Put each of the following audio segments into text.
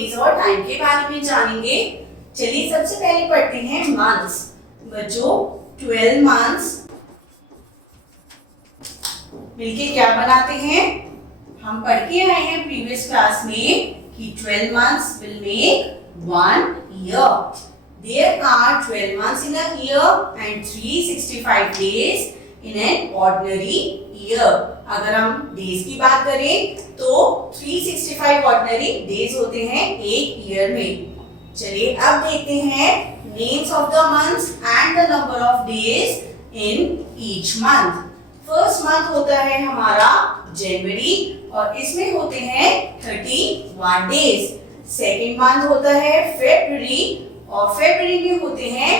Days और time के बारे में जानेंगे। चलिए सबसे पहले पढ़ते हैं मंथ्स। बच्चों 12 मंथ्स मिलके क्या बनाते हैं? हम पढ़ के आए हैं प्रीवियस क्लास में कि 12 months will make 1 year. There are 12 months in a year and 365 days in an ordinary year. अगर हम डेज की बात करें तो 365 ऑर्डिनरी डेज होते हैं एक ईयर में। चलिए अब देखते हैं names of the months and the number of days in each month. First month होता है हमारा जनवरी और इसमें होते हैं 31 डेज। सेकेंड मंथ होता है फरवरी और फरवरी में होते हैं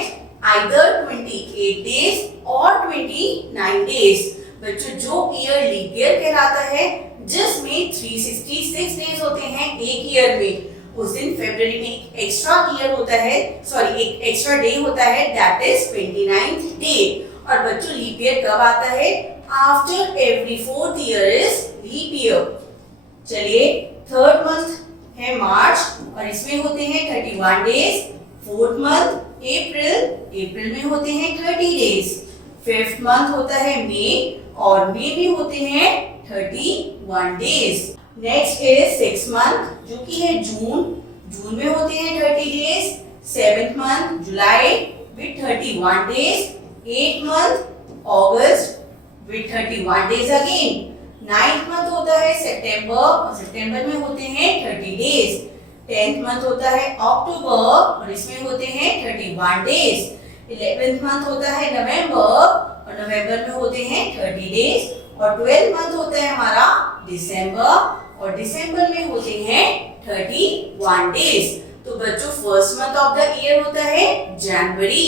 आइदर 28 डेज और 29 डेज। बच्चों जो ईयर लीप ईयर कहलाता है जिसमें 366 डेज होते हैं एक ईयर में, उस दिन फरवरी में एक एक्स्ट्रा ईयर होता है, एक एक्स्ट्रा डे होता है, दैट इज 29th डे। और बच्चों लीप ईयर कब आता है? After every 4th year is leap year. चलिए थर्ड मंथ है मार्च और इसमें होते हैं 31 डेज। फोर्थ मंथ अप्रैल में होते हैं 30 डेज। फिफ्थ मंथ होता है मई और मई में होते हैं 31 days. Next is six month जो कि है जून में होते हैं 30 days. Seventh month July with 31 days. Eight month August with 31 days again. Ninth month होता है सितंबर में होते हैं 30 डेज। 10th मंथ होता है अक्टूबर और इसमें होते हैं 31 डेज। 11th मंथ होता है नवंबर और नवंबर में होते हैं 30 डेज। और 12th मंथ होता है हमारा दिसंबर और दिसंबर में होते हैं 31 डेज। तो बच्चों first month of the year होता है जनवरी,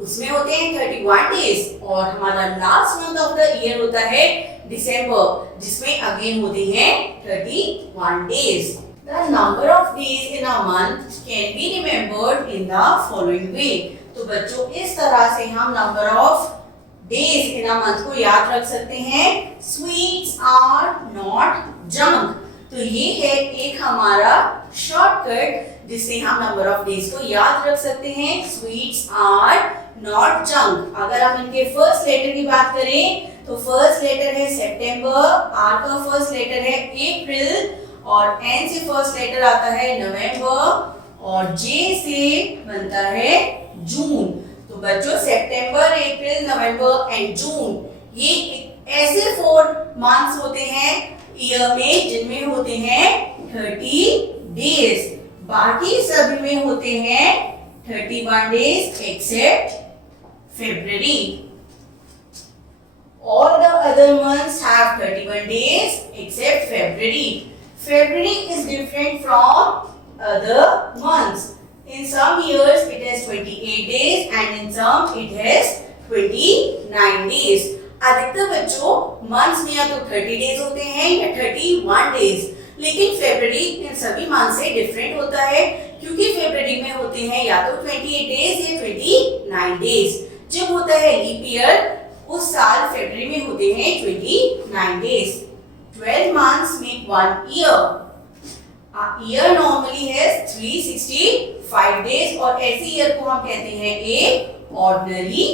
उसमें होते हैं 31 डेज। और हमारा last month of the year होता है दिसंबर जिसमें अगेन होते हैं 31 days. The number of days in a month can be remembered in the following way. तो बच्चों इस तरह से हम number of days in a month को याद रख सकते हैं। Sweets are not junk. तो ये है एक हमारा शॉर्टकट जिससे हम number of days को याद रख सकते हैं। Sweets are not junk. अगर हम इनके फर्स्ट लेटर की बात करें तो फर्स्ट लेटर है सितंबर, आर का फर्स्ट लेटर है अप्रैल और एन से फर्स्ट लेटर आता है नवंबर और जे से बनता है जून। तो बच्चों सितंबर, अप्रैल, नवंबर एंड जून ये ऐसे 4 मंथ्स होते हैं ईयर में जिनमें होते हैं 30 डेज। बाकी सभी में होते हैं 31 days except February. All the other months have 31 days except February. February is different from other months. In some years it has 28 days and in some it has 29 days. अधिकतर बच्चों मंथ्स में या तो 30 डेज होते हैं या 31 days, लेकिन फरवरी इन सभी मंथ से डिफरेंट होता है क्योंकि फरवरी में होते हैं या तो 28 डेज या 29 डेज। जब होता है लीप ईयर उस साल फरवरी में होते हैं 29 days. 12 months make 1 year. A year normally has 365 days और ऐसे ईयर को हम कहते हैं एक ऑर्डिनरी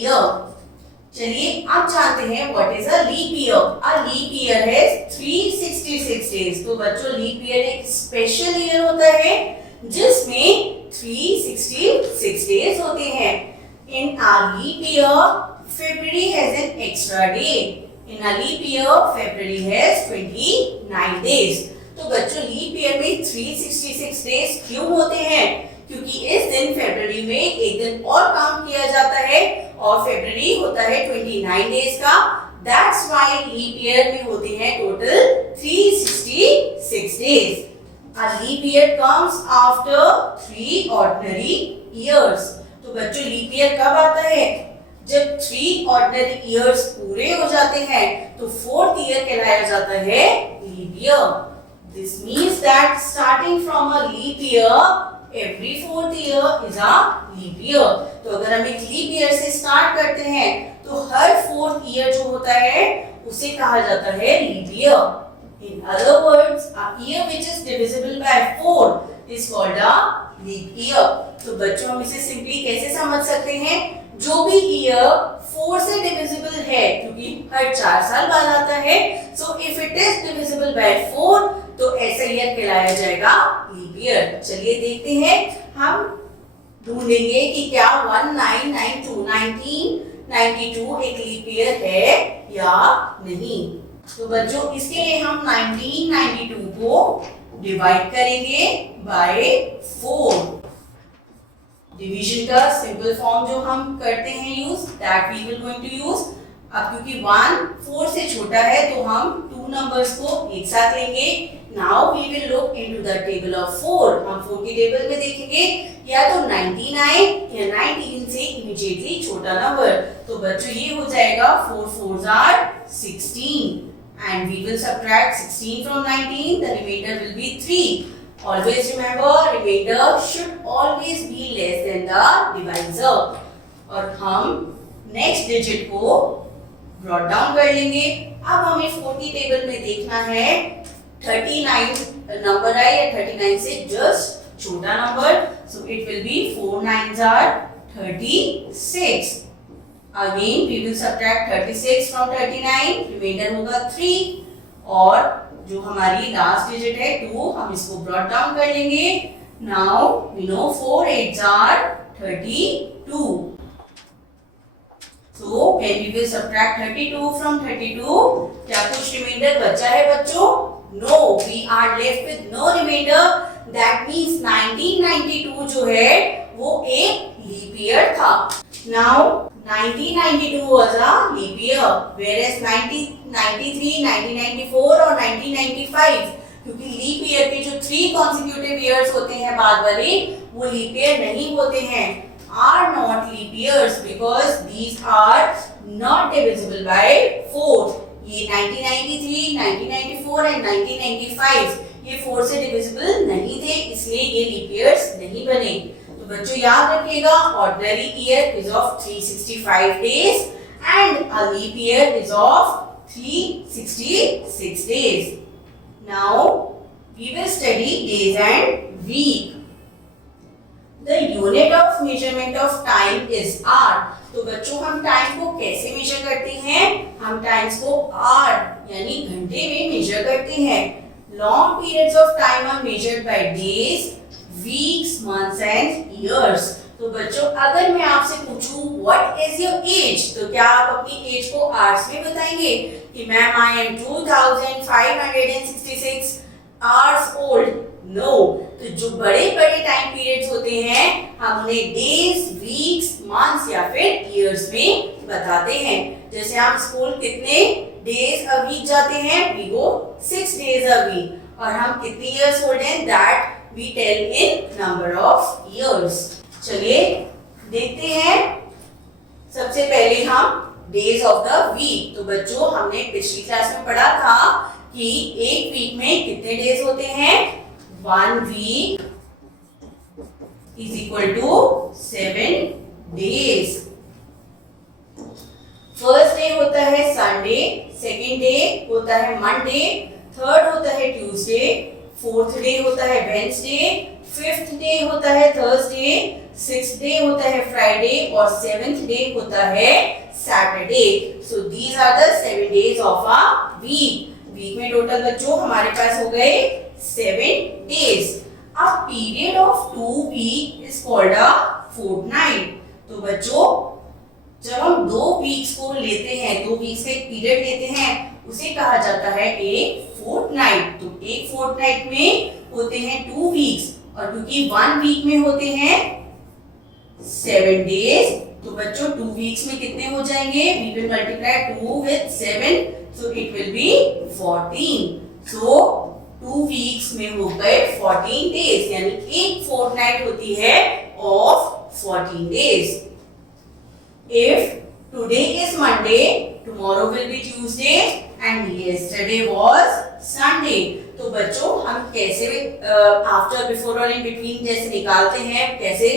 ईयर। चलिए अब जानते हैं what is a leap year. A leap year है 366 डेज। तो बच्चों लीप ईयर एक स्पेशल ईयर होता है जिसमें 366 डेज होते हैं। In a leap year February has an extra day. In a leap year, February has 29 days. तो बच्चों लीप ईयर में 366 डेज क्यों होते हैं? क्योंकि इस दिन फरवरी में एक दिन और काम किया जाता है और फरवरी होता है 29 डेज का। That's why लीप ईयर में होते हैं total 366 days. A leap year comes after 3 ordinary years. तो बच्चों लीप ईयर कब आता है? जब 3 ऑर्डिनरी इयर्स पूरे हो जाते हैं तो 4th ईयर कहलाया जाता है leap year. This means that starting from a leap year every 4th year is a leap year. तो अगर हम एक लीप ईयर से स्टार्ट करते हैं तो हर 4th ईयर जो होता है उसे कहा जाता है leap year. In other words, a year which is divisible by 4 is called a leap year. तो बच्चों हम इसे सिंपली कैसे समझ सकते हैं, जो भी ईयर 4 से डिविजिबल है, क्योंकि हर 4 साल बाद आता है, so if it is divisible by 4 तो ऐसा ईयर कहलाया जाएगा लीप ईयर। चलिए देखते हैं, हम ढूंढेंगे कि क्या 1992 एक लीप ईयर है या नहीं। तो बच्चों इसके लिए हम 1992 को डिवाइड करेंगे बाय 4। डिवीजन का सिंपल फॉर्म जो हम करते हैं use, that we will going to use. अब क्योंकि 1 4 से छोटा है तो हम 2 नंबर्स को एक साथ लेंगे। Now we will look into the table of 4। हम 4 की टेबल में देखेंगे या तो 99 या 19 से इमीडिएटली छोटा नंबर। तो बच्चों ये हो जाएगा 4 4s are 16 and we will subtract 16 from 19, the remainder will be 3. Always remember, remainder should always be less than the divisor. और हम नेक्स्ट डिजिट को ब्रॉट डाउन कर लेंगे। अब हमें 4 की टेबल में देखना है 39 नंबर है या 39 से जस्ट छोटा number, so it will be 4 9s are 36. Again we will subtract 36 from 39, remainder होगा 3 और जो हमारी लास्ट डिजिट है 2, हम इसको ब्रॉट डाउन कर लेंगे। Now we know 4 8s are 32. So when we will subtract 32 from 32, क्या कुछ रिमाइंडर बचा है बच्चों? No, we are left with no remainder. That means 1992 जो है वो एक लीप ईयर था। Now 1992 was a leap year, whereas 1993, 1994 और 1995, क्योंकि लीप ईयर के जो 3 consecutive years होते हैं बाद वाले, वो लीप ईयर नहीं होते हैं, are not leap years because these are not divisible by 4. ये 1993, 1994 and 1995 ये 4 से डिविजिबल नहीं थे, इसलिए ये लीप ईयर्स नहीं बने। तो बच्चों याद रखिएगा, ordinary year is of 365 days and a leap year is of 366 days. Now we will study days and week. The unit of measurement of time is hour. तो बच्चों हम टाइम को कैसे मेजर करते हैं? हम टाइम्स को hour यानी घंटे में मेजर करते हैं। Long periods of time are measured by days, weeks, months and years. तो बच्चों अगर मैं आपसे पूछूं what is your age, तो क्या आप अपनी एज को आवर्स में बताएंगे कि ma'am I am 2566 hours old? No. तो जो बड़े बड़े टाइम पीरियड्स होते हैं हम उन्हें डेज, वीक्स, मंथ्स या फिर ईयर्स में बताते हैं। जैसे हम स्कूल कितने डेज अ वीक जाते हैं, we go 6 days a week, और हम कितने ईयर्स ओल्ड हैं, that we tell in number of years. चलिए देखते हैं, सबसे पहले हम डेज ऑफ द वीक। तो बच्चों हमने पिछली क्लास में पढ़ा था कि एक वीक में कितने डेज होते हैं, 1 week is equal to 7 days. First day होता है संडे, सेकेंड डे होता है मंडे, थर्ड होता है ट्यूसडे, फोर्थ डे होता है वेडनेसडे, फिफ्थ डे होता है थर्सडे, सिक्स्थ डे होता है फ्राइडे और सेवेंथ डे होता है Saturday. So these are the 7 days of a week. Week में टोटल बच्चों हमारे पास हो गए 7 days. A period of 2 weeks is called a fortnight. तो बच्चों जब हम 2 वीक्स को लेते हैं, 2 वीक्स का एक पीरियड लेते हैं, उसे कहा जाता है एक फोर्टनाइट। तो एक फोर्टनाइट में होते हैं 2 वीक्स, और क्योंकि 1 वीक में होते हैं 7 days, तो बच्चों 2 वीक्स में कितने हो जाएंगे, we will multiply 2 with 7, so it will be 14. So 2 weeks में हो गए 14 days, यानी एक फोर्टनाइट होती है of 14 days. If today is Monday, tomorrow will be Tuesday and yesterday was Sunday. तो बच्चों हम कैसे आफ्टर, बिफोर और इन बिटवीन जैसे निकालते हैं, कैसे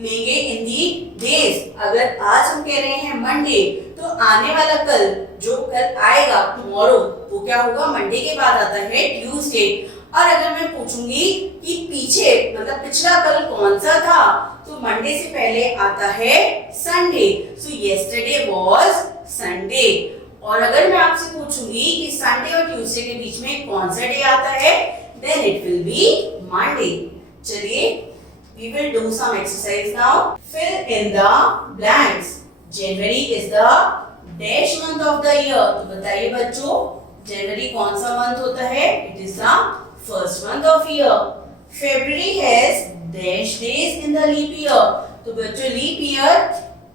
लेंगे इन दी डेज। अगर आज हम कह रहे हैं मंडे, तो आने वाला कल, जो कल आएगा टुमारो, वो क्या होगा, मंडे के बाद आता है ट्यूसडे। और अगर मैं पूछूंगी कि पीछे मतलब पिछला कल कौन सा था, तो मंडे से पहले आता है Sunday, so yesterday was Sunday. और अगर मैं आपसे पूछूंगी कि संडे और ट्यूसडे के बीच में कौन सा डे आता है, then it will be Monday. चलिए, we will do some exercise now. Fill in the blanks. January is the dash month of the year. तो बताइए बच्चों, जनवरी कौन सा मंथ होता है? It is the first month of year. February has dash days in the leap year. तो बच्चों leap year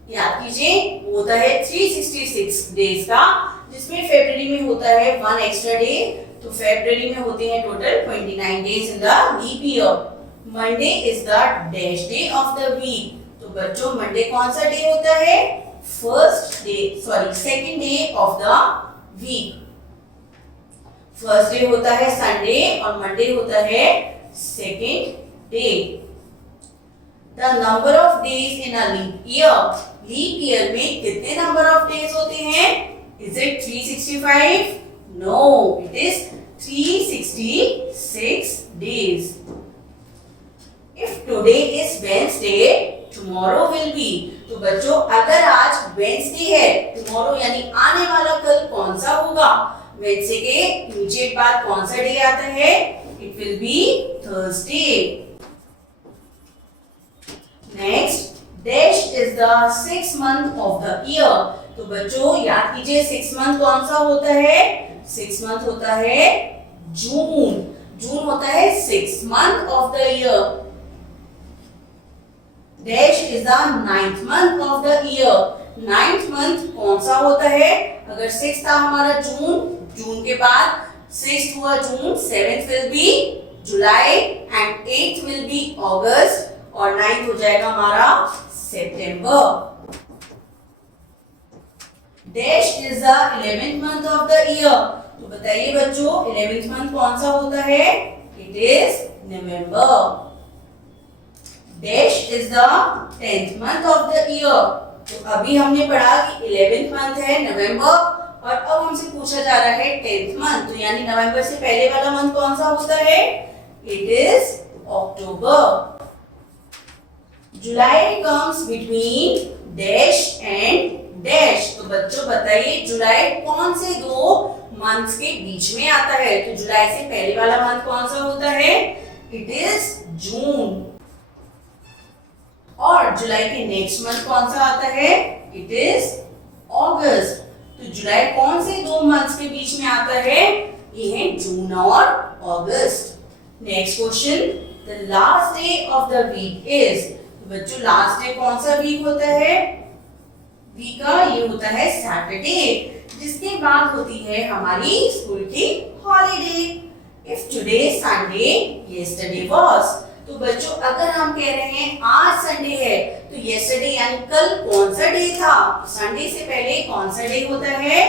याद कीजिए होता है 366 डेज का, जिसमें फरवरी में होता है 1 एक्स्ट्रा डे, तो फरवरी में होते हैं total 29 days in the leap year. Monday is the dash day of the week, तो बच्चों मंडे कौन सा डे होता है? Second day of the week. First day होता है संडे और मंडे होता है second day. The number of days in a leap year, leap year में कितने नंबर ऑफ डेज होते हैं? Is it 365? No, it is 366 days. If today is Wednesday, tomorrow will be, तो बच्चों अगर आज वेडनेसडे है, टुमारो यानी आने वाला कल कौन सा होगा? वेडनेसडे के इमीडिएट बाद कौन सा डे आता है? It will B Thursday. Next, dash is the 6th month of the year, तो बच्चों याद कीजिए 6th month कौन सा होता है? 6th month होता है जून। जून होता है 6th month of the year। Dash is the 9th month of the year, 9th month कौन सा होता है? अगर 6 था हमारा जून, जून के बाद 6th हुआ जून, 7th will be July and 8th will be August और 9th हो जाएगा हमारा सितंबर। Dash is the 11th month of the year, तो बताइए बच्चों 11th month कौन सा होता है? It is November. Dash is the 10th month of the year, तो अभी हमने पढ़ा कि 11th month है नवंबर, और अब हमसे पूछा जा रहा है 10th month, तो यानी नवंबर से पहले वाला मंथ कौन सा होता है? It is October. July comes between dash and dash, तो बच्चों बताइए जुलाई कौन से दो मंथ्स के बीच में आता है? तो जुलाई से पहले वाला मंथ कौन सा होता है? इट इज जून। और जुलाई के नेक्स्ट मंथ कौन सा आता है? इट इज अगस्त। तो जुलाई कौन से दो मंथ्स के बीच में आता है? ये है जून और अगस्त। Next question, the last day of the week is, बच्चों लास्ट डे कौन सा वीक होता है? वीक का ये होता है सैटरडे, जिसके बाद होती है हमारी स्कूल की holiday. If today Sunday, yesterday was, तो बच्चों अगर हम कह रहे हैं आज संडे है, तो यस्टरडे यानी कल कौन सा डे था? संडे से पहले कौन सा डे होता है?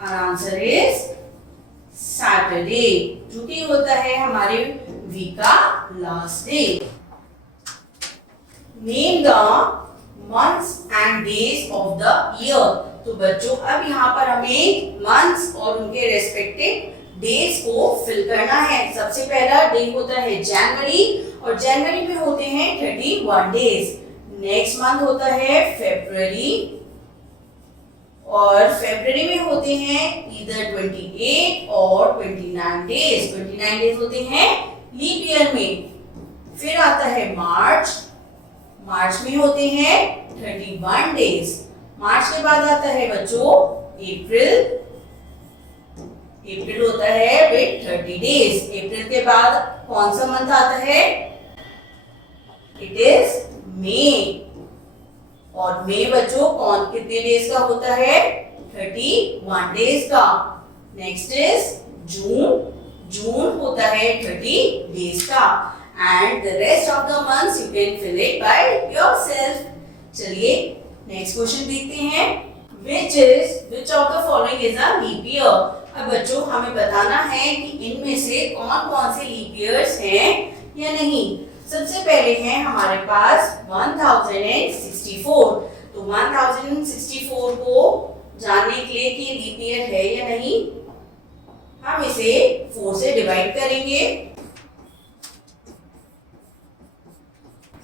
आंसर इज सैटरडे, जो कि होता है हमारे वीक का last day. Name the months and days of the year, तो बच्चों अब यहाँ पर हमें मंथ्स और उनके रेस्पेक्टिव डेज को फिल करना है। सबसे पहला डे होता है जनवरी, और जनवरी में होते हैं 31 डेज। नेक्स्ट मंथ होता है फरवरी, और फरवरी में होते हैं इधर 28 और 29 डेज। 29 डेज होते हैं लीप ईयर में। फिर आता है मार्च, मार्च में होते हैं 31 डेज। मार्च के बाद आता है बच्चों अप्रैल, अप्रैल होता है विद 30 डेज। अप्रैल के बाद कौन सा मंथ आता है? इट इज मई, और मई बच्चों कौन कितने डेज का होता है? 31 डेज का। नेक्स्ट इज जून, जून होता है 30 डेज का। And the rest of the months you can fill it by yourself. चलिए नेक्स्ट क्वेश्चन देखते हैं। Which of the following is a leap year? अब बच्चों हमें बताना है कि इनमें से कौन कौन से लीप ईयर्स हैं या नहीं। सबसे पहले है हमारे पास 1064, तो 1064 को जानने के लिए कि लीप ईयर है या नहीं, हम इसे 4 से डिवाइड करेंगे।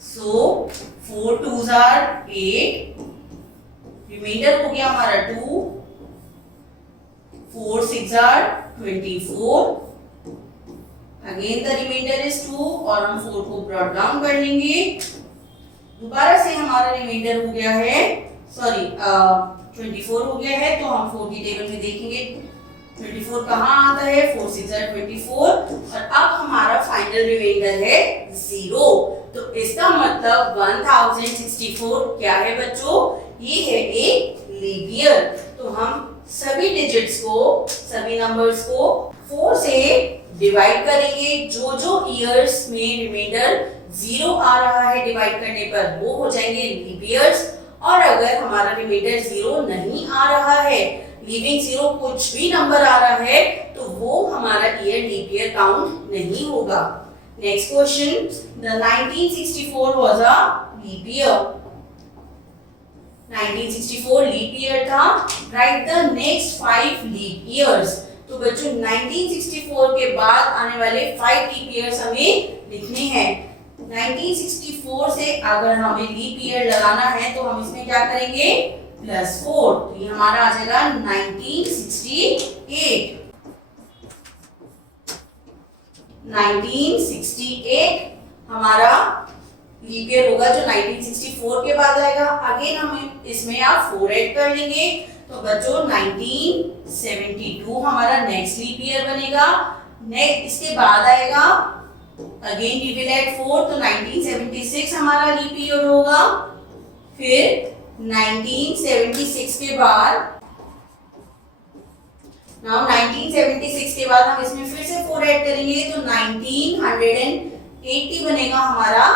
सो 4 2s are 8, रिमाइंडर हो गया हमारा 2, 4 6 are 24, again the remainder is 2 और हम 4 को ब्रॉट डाउन कर लेंगे। दोबारा से हमारा रिमाइंडर हो गया है, सॉरी 24 हो गया है, तो हम 4 की टेबल में देखेंगे 24 कहाँ आता है, 4 6 are 24 और अब हमारा फाइनल रिमाइंडर है 0। तो इसका मतलब 1064 क्या है बच्चों, ये है एक लीप ईयर। तो हम सभी डिजिट्स को, सभी नंबर्स को 4 से डिवाइड करेंगे। जो जो ईयर्स में रिमाइंडर 0 आ रहा है डिवाइड करने पर वो हो जाएंगे लीप ईयर्स, और अगर हमारा रिमाइंडर 0 नहीं आ रहा है, लीविंग 0 कुछ भी नंबर आ रहा है, तो वो हमारा ईयर लीप ईयर काउंट नहीं होगा। Next question, the 1964 was a leap year. 1964 leap year था। Right the next 5 leap years. तो बच्चों 1964 के बाद आने वाले 5 लीप ईयर्स हमें लिखने हैं। 1964 से अगर हमें लीप ईयर लगाना है तो हम इसमें क्या करेंगे, +4, तो ये हमारा आ जाएगा 1968। 1968 हमारा लीप ईयर होगा जो 1964 के बाद आएगा। अगेन हमें इसमें आप 4 ऐड कर लेंगे, तो बच्चों 1972 हमारा नेक्स्ट लीप ईयर बनेगा। नेक्स्ट इसके बाद आएगा अगेन वी विल ऐड 4, तो 1976 हमारा लीप ईयर होगा। फिर 1976 के बाद, नाउ 1976 के बाद हम इसमें फिर से 4 ऐड करेंगे, तो 1980 बनेगा हमारा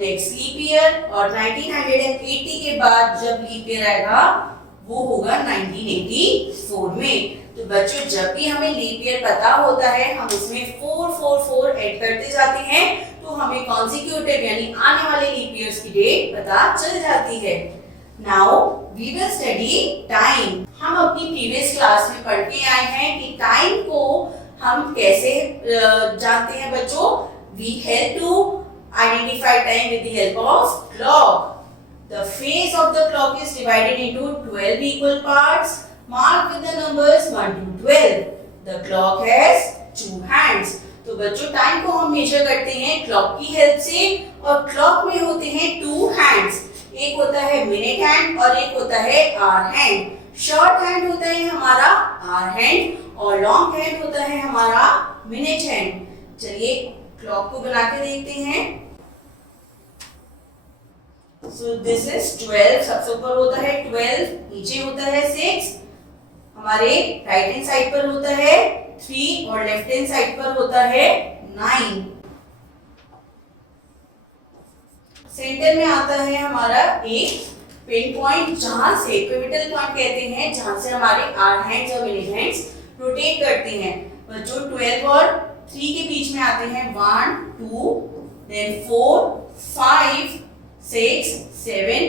नेक्स्ट लीप ईयर। और 1980 के बाद जब लीप ईयर आएगा वो होगा 1984 में। तो बच्चों जब भी हमें लीप ईयर पता होता है हम उसमें 4 4 4 ऐड करते जाते हैं, तो हमें कॉन्सिक्यूटिव यानी आने वाले लीप ईयर्स की डेट पता चल जाती है। Now we will study time. हम अपनी प्रीवियस क्लास में पढ़ के आए हैं कि टाइम को हम कैसे जानते हैं बच्चों। We help to identify time with the help of clock. The face of the clock is divided into 12 equal parts marked with the numbers 1 to 12. The clock has 2 hands. तो बच्चों टाइम को हम मेजर करते हैं clock की help से, और clock में होते हैं 2 हैंड्स। एक होता है मिनट हैंड और एक होता है आवर हैंड। शॉर्ट हैंड होता है हमारा आवर हैंड और लॉन्ग हैंड होता है हमारा मिनट हैंड। चलिए क्लॉक को बना के देखते हैं। So this is 12, सबसे ऊपर होता है 12, नीचे होता है 6, हमारे राइट हैंड साइड पर होता है 3 और लेफ्ट हैंड साइड पर होता है 9। सेंटर में आता है हमारा एक पिन पॉइंट, जहां से पिवटल पॉइंट कहते हैं, जहां से हमारे आवर हैंड्स और मिनट हैंड्स रोटेट करते हैं। बच्चों 12 और 3 के बीच में आते हैं 1 2 देन 4 5 6 7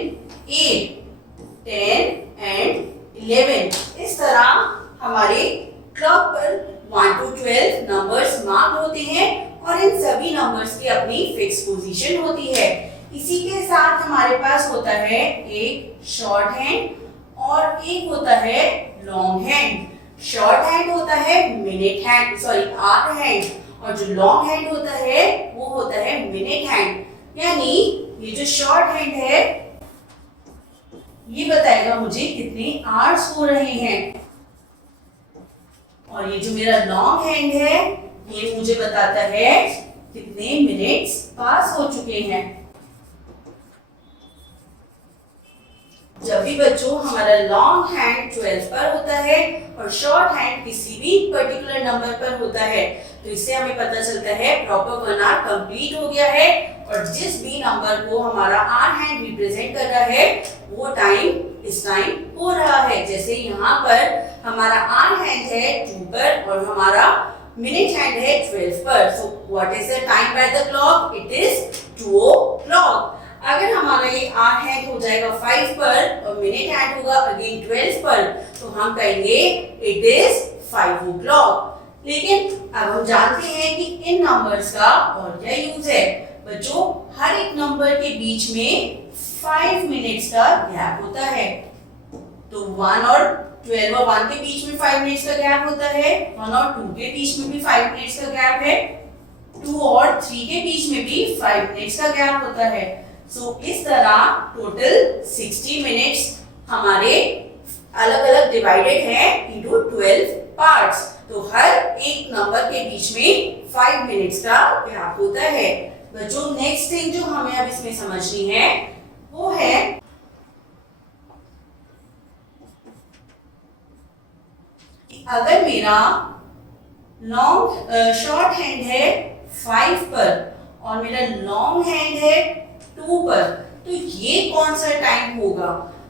8 10 एंड 11। इस तरह हमारे क्लॉक पर 1 to 12 नंबर्स मार्क होते हैं और इन सभी नंबर्स की अपनी फिक्स पोजीशन होती है। इसी के साथ हमारे पास होता है एक शॉर्ट हैंड और एक होता है लॉन्ग हैंड। शॉर्ट हैंड होता है minute hand, sorry hour hand, और जो लॉन्ग हैंड होता है वो होता है मिनट हैंड। यानी ये जो शॉर्ट हैंड है ये बताएगा मुझे कितने आवर्स हो रहे हैं, और ये जो मेरा लॉन्ग हैंड है ये मुझे बताता है कितने मिनट्स पास हो चुके हैं। जब भी बच्चों हमारा लॉन्ग हैंड 12 पर होता है और शॉर्ट हैंड किसी भी पर्टिकुलर नंबर पर होता है, तो इससे हमें पता चलता है प्रॉपर 1 आवर कंप्लीट हो गया है, और जिस भी नंबर को हमारा आवर हैंड रिप्रेजेंट कर रहा है वो टाइम इस टाइम हो रहा है। जैसे यहाँ पर हमारा आवर हैंड है 2 पर और हमारा मिनट हैंड है 12 पर। So what is the time by the clock? It is 2 o'clock। अगर हमारा ये आवर हैंड हो जाएगा 5 पर और मिनट हैंड होगा अगेन 12 पर, तो हम कहेंगे इट इज 5 o'clock। लेकिन अब हम जानते हैं कि इन नंबर्स का और क्या यूज है। बच्चों हर एक नंबर नंबर के बीच में 5 मिनट्स का गैप होता है। तो 1 और 12 और 1 के बीच में 5 मिनट्स का गैप होता है, 1 और 2 के बीच में भी 5 मिनट्स का गैप है, 2 और 3 के बीच में भी 5 मिनट्स का गैप होता है। सो इस तरह टोटल 60 मिनट्स हमारे अलग अलग डिवाइडेड है इनटू 12 पार्ट्स। तो हर एक नंबर के बीच में 5 मिनट्स का गैप होता है। बच्चों नेक्स्ट थिंग जो हमें अब इसमें समझनी है वो है अगर मेरा शॉर्ट हैंड है 5 पर और मेरा लॉन्ग हैंड है 2 पर, तो ये कौन सा टाइम होगा?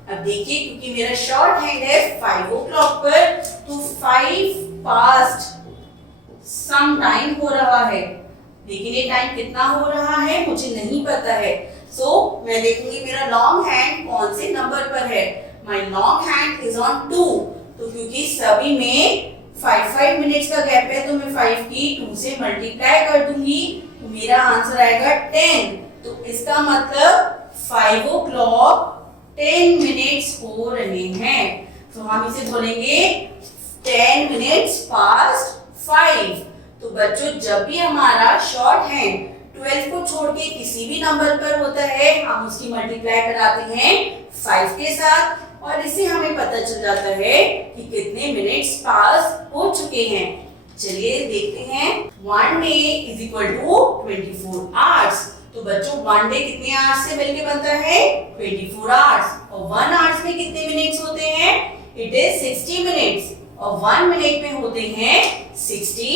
अब देखिए, क्योंकि मेरा शॉर्ट हैंड है 5 o'clock पर, तो 5 पास्ट सम टाइम हो रहा है, लेकिन ये टाइम कितना हो रहा है मुझे नहीं पता है। सो मैं देखूंगी मेरा लॉन्ग हैंड कौन से नंबर पर है। My long hand is on 2, तो क्योंकि सभी में 5 मिनट्स का गैप है, तो मैं 5 की 2 से मल्टीप्लाई कर दूंगी, तो मेरा आंसर आएगा 10। तो इसका मतलब 5 o'clock 10 मिनट्स हो रहे हैं। तो हम इसे बोलेंगे 10 मिनट्स पास्ट 5। तो बच्चों जब भी हमारा शॉर्ट हैंड 12 को छोड़ के किसी भी नंबर पर होता है, हम उसकी मल्टीप्लाई कराते हैं 5 के साथ, और इससे हमें पता चल जाता है कि कितने मिनट्स पास हो चुके हैं। चलिए देखते हैं। 1 day is equal to 24 hours. तो बच्चों 1 डे कितने आवर्स से मिलके बनता है? 24 आवर्स। और 1 आवर्स में कितने मिनट्स होते हैं? It is 60 minutes. और 1 मिनट में होते हैं 60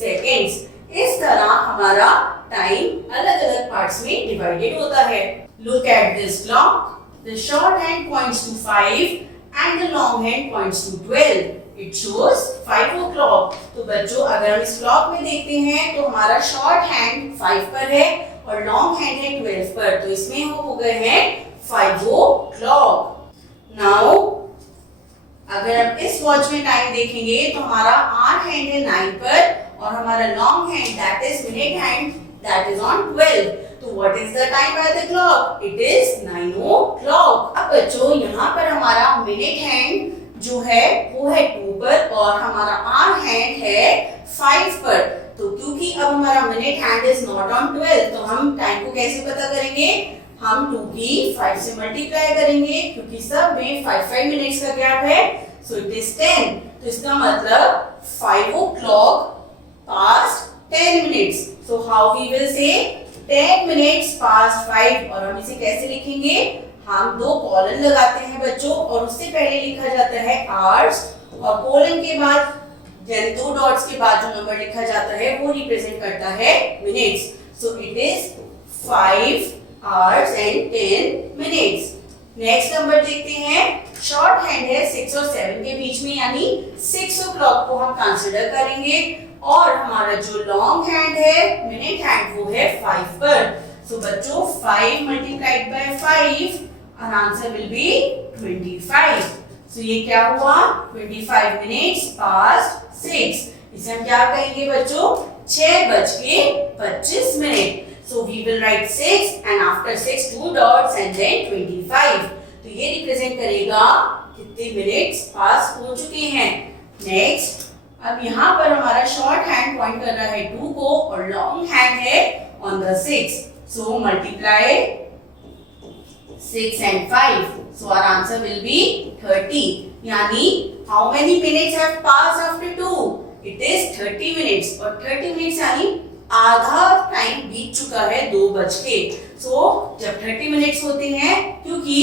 सेकेंड्स। इस तरह हमारा टाइम अलग अलग पार्ट्स में डिवाइडेड होता है। Look at this clock. The short hand points to 5 and the long hand points to 12. It shows 5 o'clock. तो बच्चों अगर हम इस क्लॉक में देखते हैं तो हमारा शॉर्ट हैंड 5 पर है और लॉन्ग हैंड है 12 पर, तो इसमें हो गए हैं 5 o'clock। नाउ अगर हम इस वॉच में टाइम देखेंगे तो हमारा आर्म हैंड है 9 पर और हमारा long hand that is minute hand that is on 12। तो what is the time by the clock? It is 9 o'clock। अब बच्चों यहाँ पर हमारा मिनट हैंड जो है वो है 2 पर और हमारा आर्म हैंड है 5 पर। तो क्योंकि अब हमारा minute hand is not on 12, तो हम टाइम को कैसे पता करेंगे? हम 2 की 5 से मल्टीप्लाई करेंगे, क्योंकि सब में 5 मिनट्स का गैप है। So it is 10। तो इसका मतलब 5 o'clock past 10 minutes. So how we will say 10 minutes past 5, और हम इसे कैसे लिखेंगे? हम 2 कॉलन लगाते हैं बच्चों, और उससे पहले लिखा जाता है आवर्स, और कॉलन के बाद यानी 2 डॉट्स के बाद जो नंबर लिखा जाता है वो रिप्रेजेंट करता है minutes. So it is 5 hours and 10 minutes। Next number देखते हैं। शॉर्ट हैंड है 6 और 7 के बीच में, यानी 6 o'clock को हम कंसीडर करेंगे, और हमारा जो लॉन्ग हैंड है मिनट हैंड वो है 5 पर। सो बच्चों 5 मल्टीप्लाइड बाय 5 और आंसर विल बी 25। सो ये क्या हुआ? 25 मिनट्स पास्ट 6। इसे हम क्या कहेंगे बच्चों? 6:25। So we will write 6 and after 6 2 dots and then 25. तो ये रिप्रेजेंट करेगा कितने मिनट्स पास हो चुके हैं। नेक्स्ट, अब यहाँ पर हमारा शॉर्ट हैंड पॉइंट कर रहा है 2 को और लॉन्ग हैंड है on the 6। So multiply 6 and 5. So our answer will be 30. यानी how many minutes have passed after 2? It is 30 minutes। और 30 minutes यानी आधा टाइम बीत चुका है 2 बज के। सो जब 30 मिनट्स होते हैं, क्योंकि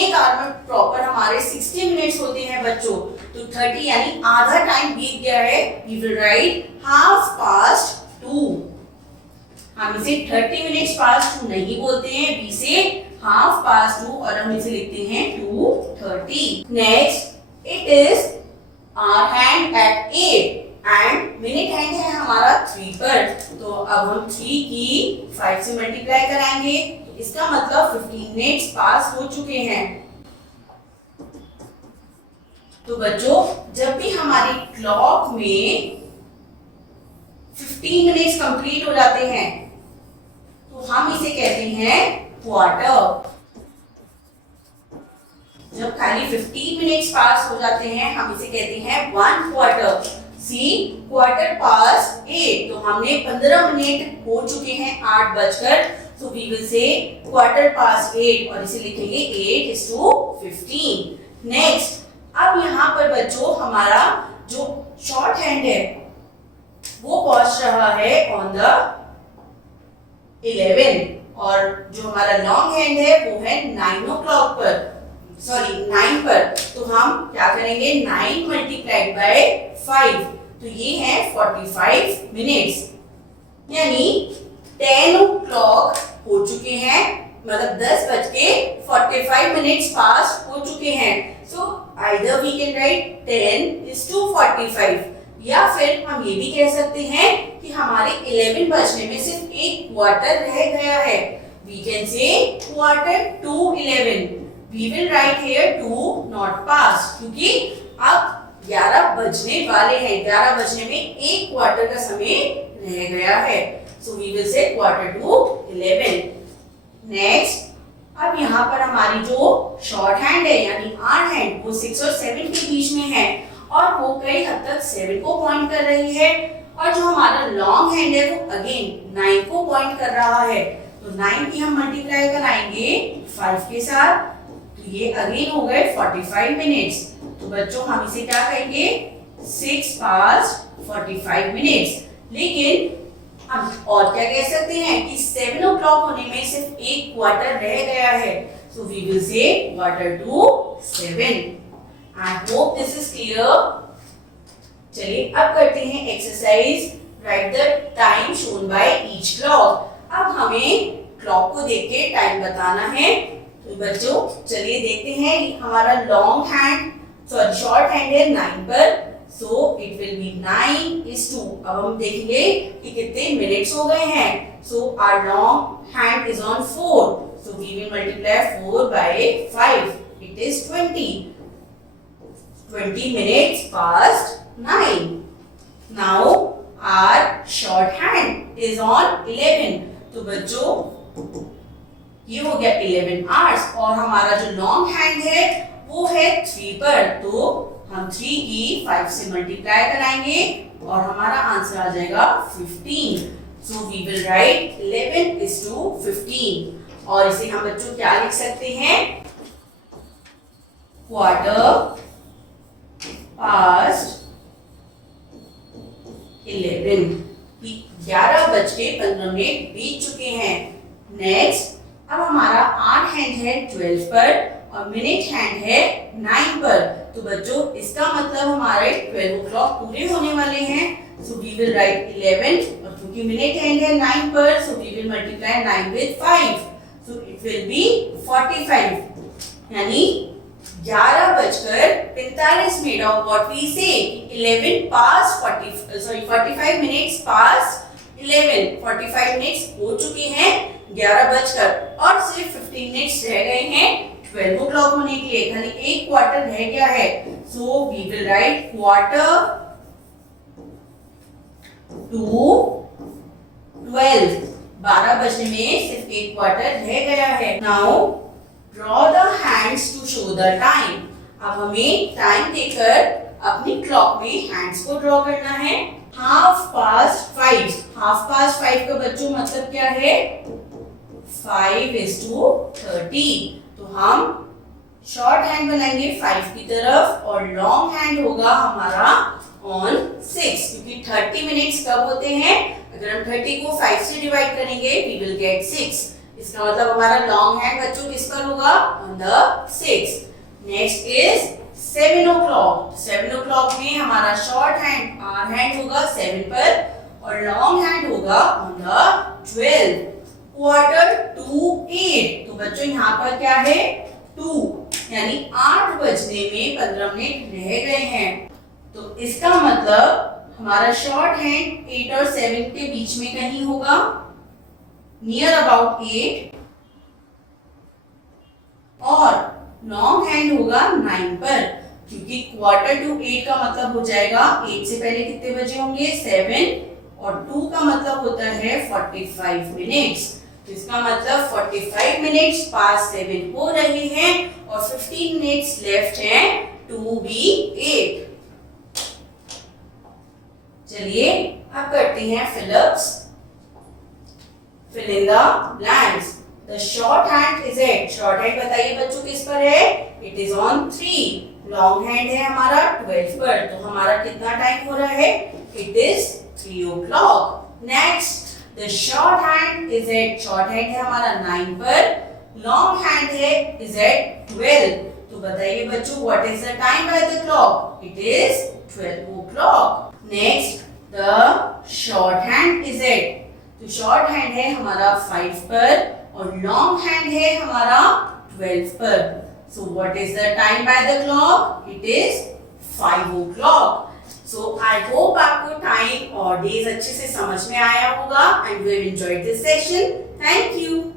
एक आवर में प्रॉपर हमारे 60 मिनट्स होते हैं बच्चों, तो 30 यानी आधा टाइम बीत गया है। We will write half past 2। हम इसे 30 मिनट्स पास्ट 2 नहीं बोलते हैं, बी से हाफ पास्ट 2, और हम इसे लिखते हैं 2:30। Next, it is hour hand at 8 and minute hand है हमारा 3 पर। तो अब हम 3 की 5 से मल्टीप्लाई कराएंगे, इसका मतलब 15 मिनट्स पास हो चुके हैं। तो बच्चों जब भी हमारी क्लॉक में 15 मिनट्स कंप्लीट हो जाते हैं, तो हम इसे कहते हैं क्वार्टर। जब खाली 15 मिनट्स पास हो जाते हैं हम इसे कहते हैं 1 क्वार्टर। सी क्वार्टर पास 8, तो हमने 15 मिनट हो चुके हैं 8 बजकर, so we will say quarter past 8 और इसे लिखेंगे 8:15। नेक्स्ट, अब यहाँ पर बच्चों हमारा जो शॉर्ट हैंड है वो पहुंच रहा है ऑन द 11 और जो हमारा लॉन्ग हैंड है वो है 9 o'clock पर, सॉरी 9 पर। तो हम क्या करेंगे 9 मल्टीप्लाइड बाय 5, तो ये है 45 मिनट्स, यानी 10 o'clock हो चुके हैं, मतलब 10:45 मिनट्स पास हो चुके हैं। So either we can write 10:45 या फिर हम ये भी कह सकते हैं कि हमारे 11 बजने में सिर्फ एक क्वार्टर रह गया है। We can say quarter to 11। We will write here to not pass, क्योंकि अब 11 बजने वाले हैं, 11 बजने में एक क्वार्टर का समय रह गया है। So we will say quarter to 11. Next, अब यहाँ पर हमारी जो शॉर्ट हैंड है यानी आर हैंड वो 6 और 7 के बीच में है और वो कई हद तक 7 को पॉइंट कर रही है, और जो हमारा लॉन्ग हैंड है वो अगेन 9 को पॉइंट कर रहा है। तो 9 की हम मल्टीप्लाई कराएंगे 5 के साथ, तो ये अगेन हो गए 45 मिनट्स। तो बच्चों हम इसे क्या कहेंगे 6 past 45 मिनट्स। लेकिन हम और क्या कह सकते हैं कि 7 o'clock होने में सिर्फ एक क्वार्टर रह गया है, so we will say quarter to 7। I hope this is clear. चलिए अब करते हैं exercise, write the time shown by each clock. अब हमें क्लॉक को देख के टाइम बताना है। तो बच्चों चलिए देखते हैं, हमारा long hand sorry short hand है 9 पर, so it will be 9:2। अब हम देखेंगे कि कितने मिनट्स हो गए हैं। so our long hand is on 4, so we will multiply 4 by 5, it is 20 minutes past 9। now our short hand is on 11, तो बच्चों ये हो गया 11 hours, और हमारा जो लॉन्ग हैंड है वो है 3 पर, तो हम 3 की 5 से मल्टीप्लाई कराएंगे और हमारा आंसर आ जाएगा 15। So we will write 11:15। और इसे हम बच्चों क्या लिख सकते हैं क्वार्टर पास्ट 11। 11:15 बीत चुके हैं। नेक्स्ट, अब हमारा आर हैंड है 12 पर और मिनट हैंड है 9 पर, तो बच्चों इसका मतलब हमारे 12 o'clock पूरे होने वाले हैं। सो वी विल राइट 11, और क्योंकि मिनट हैंड है 9 पर, so we will multiply 9 with 5, so it will be 45, यानी 11:45 मिनट। और व्हाट वी से 11 past 45 मिनट्स past 11, 45 मिनट्स हो चुके हैं 11 बजकर, और सिर्फ 15 मिनट्स रह गए हैं 12 o'clock होने के लिए, खाली एक क्वार्टर रह गया है। So we will write quarter to 12। 12 बजने में सिर्फ एक क्वार्टर रह गया है। Now draw the hands to show the time. अब हमें टाइम देकर अपनी क्लॉक में हैंड्स को ड्रॉ करना है। 5:30। 5:30 का बच्चों मतलब क्या है 5:30। तो हम शॉर्ट हैंड बनाएंगे 5 की तरफ और लॉन्ग हैंड होगा हमारा ऑन 6, क्योंकि 30 मिनट्स कब होते हैं, अगर हम 30 को 5 से डिवाइड करेंगे वी विल गेट 6। इसका मतलब हमारा लॉन्ग हैंड बच्चों किस पर होगा on the 6। Next is 7 o'clock। 7 o'clock में हमारा शॉर्ट हैंड आर हैंड होगा 7 पर और लॉन्ग हैंड होगा ऑन द 12। क्वार्टर टू 8, तो बच्चों यहाँ पर क्या है 2, यानी 8 बजने में 15 मिनट रह गए हैं। तो इसका मतलब हमारा शॉर्ट हैंड 8 और 7 के बीच में कहीं होगा, नियर अबाउट 8, और लॉन्ग हैंड होगा 9 पर, क्योंकि क्वार्टर टू 8 का मतलब हो जाएगा 8 से पहले कितने बजे होंगे 7, और 2 का मतलब होता है 45 मिनट्स। तो इसका मतलब 45 मिनट्स पास 7 हो रही हैं और 15 मिनट्स लेफ्ट हैं टू बी 8। चलिए अब करते हैं fill ups. Fill in the blanks. The short hand is at, short hand बताइए बच्चों किस पर है? It is on 3। Long hand है हमारा 12 पर, तो हमारा कितना टाइम हो रहा है? It is 3 o'clock। Next the short hand is at, short hand है हमारा 9 पर, लॉन्ग हैंड है इज एट 12। तो बताइए बच्चों what is the time by the clock? It is 12 o'clock। Next the short hand is at, तो short hand है हमारा 5 पर और लॉन्ग हैंड है हमारा 12 पर। So what is the time by the clock? It is 5 o'clock। So I hope आपको time और डेज अच्छे से समझ में आया होगा and you have enjoyed this session. Thank you.